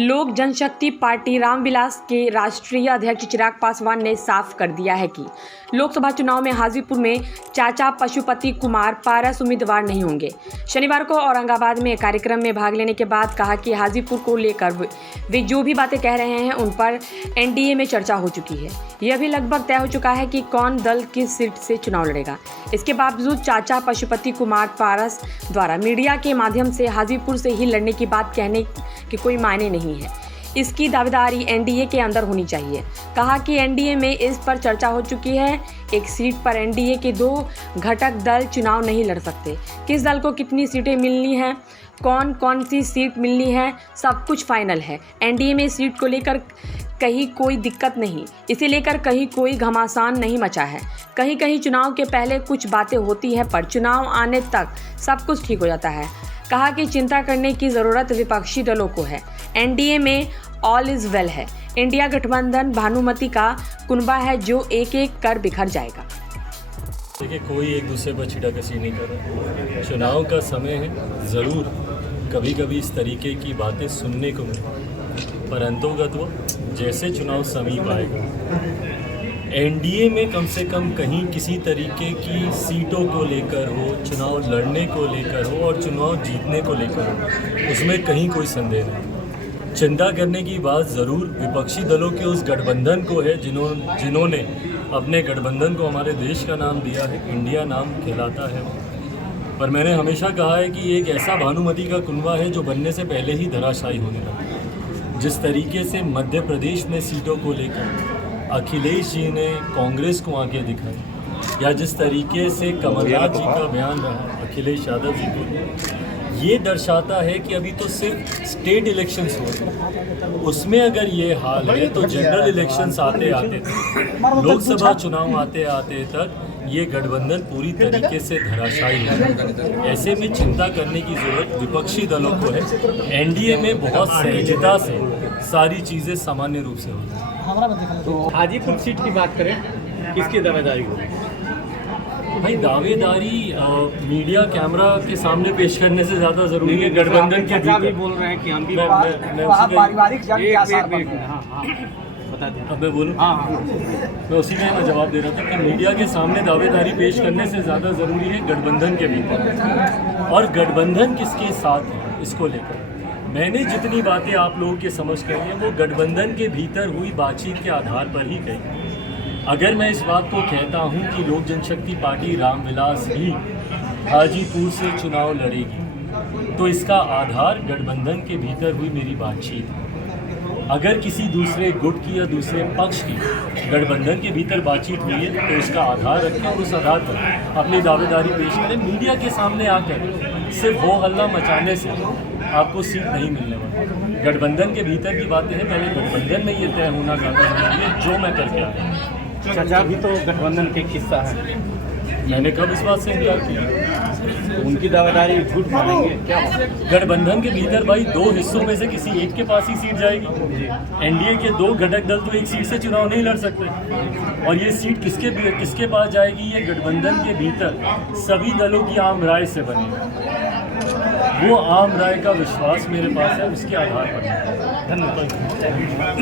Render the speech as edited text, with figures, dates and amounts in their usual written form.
लोक जनशक्ति पार्टी रामविलास के राष्ट्रीय अध्यक्ष चिराग पासवान ने साफ कर दिया है कि लोकसभा चुनाव में हाजीपुर में चाचा पशुपति कुमार पारस उम्मीदवार नहीं होंगे। शनिवार को औरंगाबाद में एक कार्यक्रम में भाग लेने के बाद कहा कि हाजीपुर को लेकर वे जो भी बातें कह रहे हैं उन पर एनडीए में चर्चा हो चुकी है। यह भी लगभग तय हो चुका है कि कौन दल किस सीट से चुनाव लड़ेगा। इसके बावजूद चाचा पशुपति कुमार पारस द्वारा मीडिया के माध्यम से हाजीपुर से ही लड़ने की बात कहने के कोई मायने नहीं है। इसकी दावेदारी एनडीए के अंदर होनी चाहिए। कहा कि एनडीए में इस पर चर्चा हो चुकी है। एक सीट पर एनडीए के 2 घटक दल चुनाव नहीं लड़ सकते। किस दल को कितनी सीटें मिलनी हैं, कौन कौन सी सीट मिलनी है, सब कुछ फाइनल है। एनडीए में सीट को लेकर कहीं कोई दिक्कत नहीं, इसे लेकर कहीं कोई घमासान नहीं मचा है। कहीं कहीं चुनाव के पहले कुछ बातें होती हैं, पर चुनाव आने तक सब कुछ ठीक हो जाता है। कहा कि चिंता करने की ज़रूरत विपक्षी दलों को है। एनडीए में ऑल इज़ वेल है। इंडिया गठबंधन भानुमति का कुनबा है जो एक एक कर बिखर जाएगा। देखिए, कोई एक दूसरे पर छिड़ाकसी नहीं कर रहा। चुनाव का समय है, ज़रूर कभी कभी इस तरीके की बातें सुनने को मिले, परंतु जैसे चुनाव समीप आएगा, एनडीए में कम से कम कहीं किसी तरीके की सीटों को लेकर हो, चुनाव लड़ने को लेकर हो और चुनाव जीतने को लेकर हो, उसमें कहीं कोई संदेह नहीं। चिंता करने की बात ज़रूर विपक्षी दलों के उस गठबंधन को है जिन्होंने अपने गठबंधन को हमारे देश का नाम दिया है, इंडिया नाम कहलाता है। पर मैंने हमेशा कहा है कि एक ऐसा भानुमति का कुनबा है जो बनने से पहले ही धराशायी होने लगा। जिस तरीके से मध्य प्रदेश में सीटों को लेकर अखिलेश जी ने कांग्रेस को आगे दिखाई, या जिस तरीके से कमलनाथ जी का बयान रहा अखिलेश यादव जी को, ये दर्शाता है कि अभी तो सिर्फ स्टेट इलेक्शंस हो रहे, उसमें अगर ये हाल है तो जनरल इलेक्शंस आते आते तक, लोकसभा चुनाव आते आते तक ये गठबंधन पूरी तरीके से धराशायी है। ऐसे में चिंता करने की ज़रूरत विपक्षी दलों को है। एनडीए में बहुत सहजता से सारी चीज़ें सामान्य रूप से होती हैं। तो हाजीपुर सीट की बात करें, किसकी दावेदारी होगी? भाई, दावेदारी मीडिया कैमरा के सामने पेश करने से ज़्यादा ज़रूरी है। गठबंधन के भी बोल रहे हैं कि हम भी पारिवारिक जंग के आसार बन रहे हैं। अब मैं बोलूँ, मैं उसी में मैं जवाब दे रहा था कि मीडिया के सामने दावेदारी पेश करने से ज़्यादा ज़रूरी है गठबंधन के भीतर, और गठबंधन किसके साथ है इसको लेकर मैंने जितनी बातें आप लोगों के समझ कही हैं वो गठबंधन के भीतर हुई बातचीत के आधार पर ही कही। अगर मैं इस बात को कहता हूं कि लोक जनशक्ति पार्टी रामविलास ही हाजीपुर से चुनाव लड़ेगी, तो इसका आधार गठबंधन के भीतर हुई मेरी बातचीत है। अगर किसी दूसरे गुट की या दूसरे पक्ष की गठबंधन के भीतर बातचीत हुई है तो इसका आधार रखें और उस आधार पर अपनी दावेदारी पेश करें। मीडिया के सामने आकर सिर्फ हो हल्ला मचाने से आपको सीट नहीं मिलने वाली। गठबंधन के भीतर की बातें हैं, पहले गठबंधन में ये तय होना ज़्यादा जरूरी है जो मैं करके आया हूँ। चाचा भी तो गठबंधन के हिस्सा है, मैंने कब इस बात से इनकार किया? तो उनकी दावेदारी झूठ मानेंगे क्या? गठबंधन के भीतर भाई 2 हिस्सों में से किसी एक के पास ही सीट जाएगी। एनडीए के 2 घटक दल तो एक सीट से चुनाव नहीं लड़ सकते, और ये सीट किसके पास जाएगी, ये गठबंधन के भीतर सभी दलों की आम राय से बनेगी। वो आम राय का विश्वास मेरे पास है, उसके आधार पर। धन्यवाद।